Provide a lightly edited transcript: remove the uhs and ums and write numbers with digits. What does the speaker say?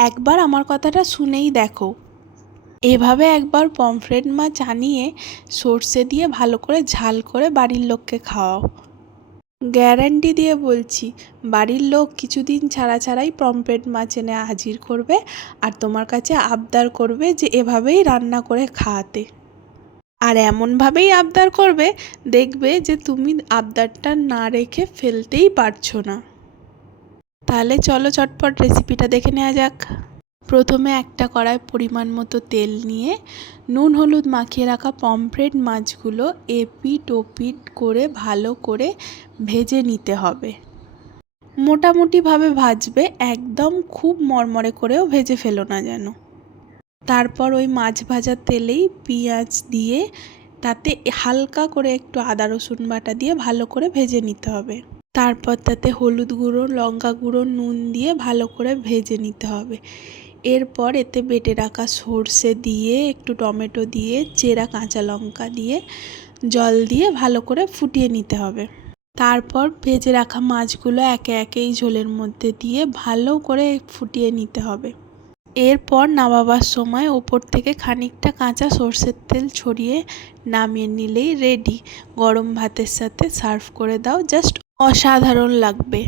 একবার আমার কথাটা শুনেই দেখো। এভাবে একবার পমফ্রেট মাছ আনিয়ে সর্ষে দিয়ে ভালো করে ঝাল করে বাড়ির লোককে খাওয়াও। গ্যারান্টি দিয়ে বলছি, বাড়ির লোক কিছুদিন ছাড়া ছাড়াই পমফ্রেট মাছ এনে হাজির করবে আর তোমার কাছে আবদার করবে যে এভাবেই রান্না করে খাওয়াতে। আর এমনভাবেই আবদার করবে, দেখবে যে তুমি আবদারটা না রেখে ফেলতেই পারছো না। তাহলে চলো চটপট রেসিপিটা দেখে নেওয়া যাক। প্রথমে একটা কড়াই পরিমাণ মতো তেল নিয়ে নুন হলুদ মাখিয়ে রাখা পমফ্রেট মাছগুলো এপিট ওপিট করে ভালো করে ভেজে নিতে হবে। মোটামুটিভাবে ভাজবে, একদম খুব মরমরে করেও ভেজে ফেলো না যেন। তারপর ওই মাছ ভাজার তেলেই পেঁয়াজ দিয়ে তাতে হালকা করে একটু আদা রসুন বাটা দিয়ে ভালো করে ভেজে নিতে হবে। তারপর তাতে হলুদ গুঁড়ো, লঙ্কা গুঁড়ো, নুন দিয়ে ভালো করে ভেজে নিতে হবে। এরপর এতে বেটে রাখা সর্ষে দিয়ে, একটু টমেটো দিয়ে, চেরা কাঁচা লঙ্কা দিয়ে, জল দিয়ে ভালো করে ফুটিয়ে নিতে হবে। তারপর ভেজে রাখা মাছগুলো একে একে এই ঝোলের মধ্যে দিয়ে ভালো করে ফুটিয়ে নিতে হবে। এরপর নামাবার সময় ওপর থেকে খানিকটা কাঁচা সর্ষের তেল ছড়িয়ে নামিয়ে নিলেই রেডি। গরম ভাতের সাথে সার্ভ করে দাও, জাস্ট অসাধারণ লাগবে।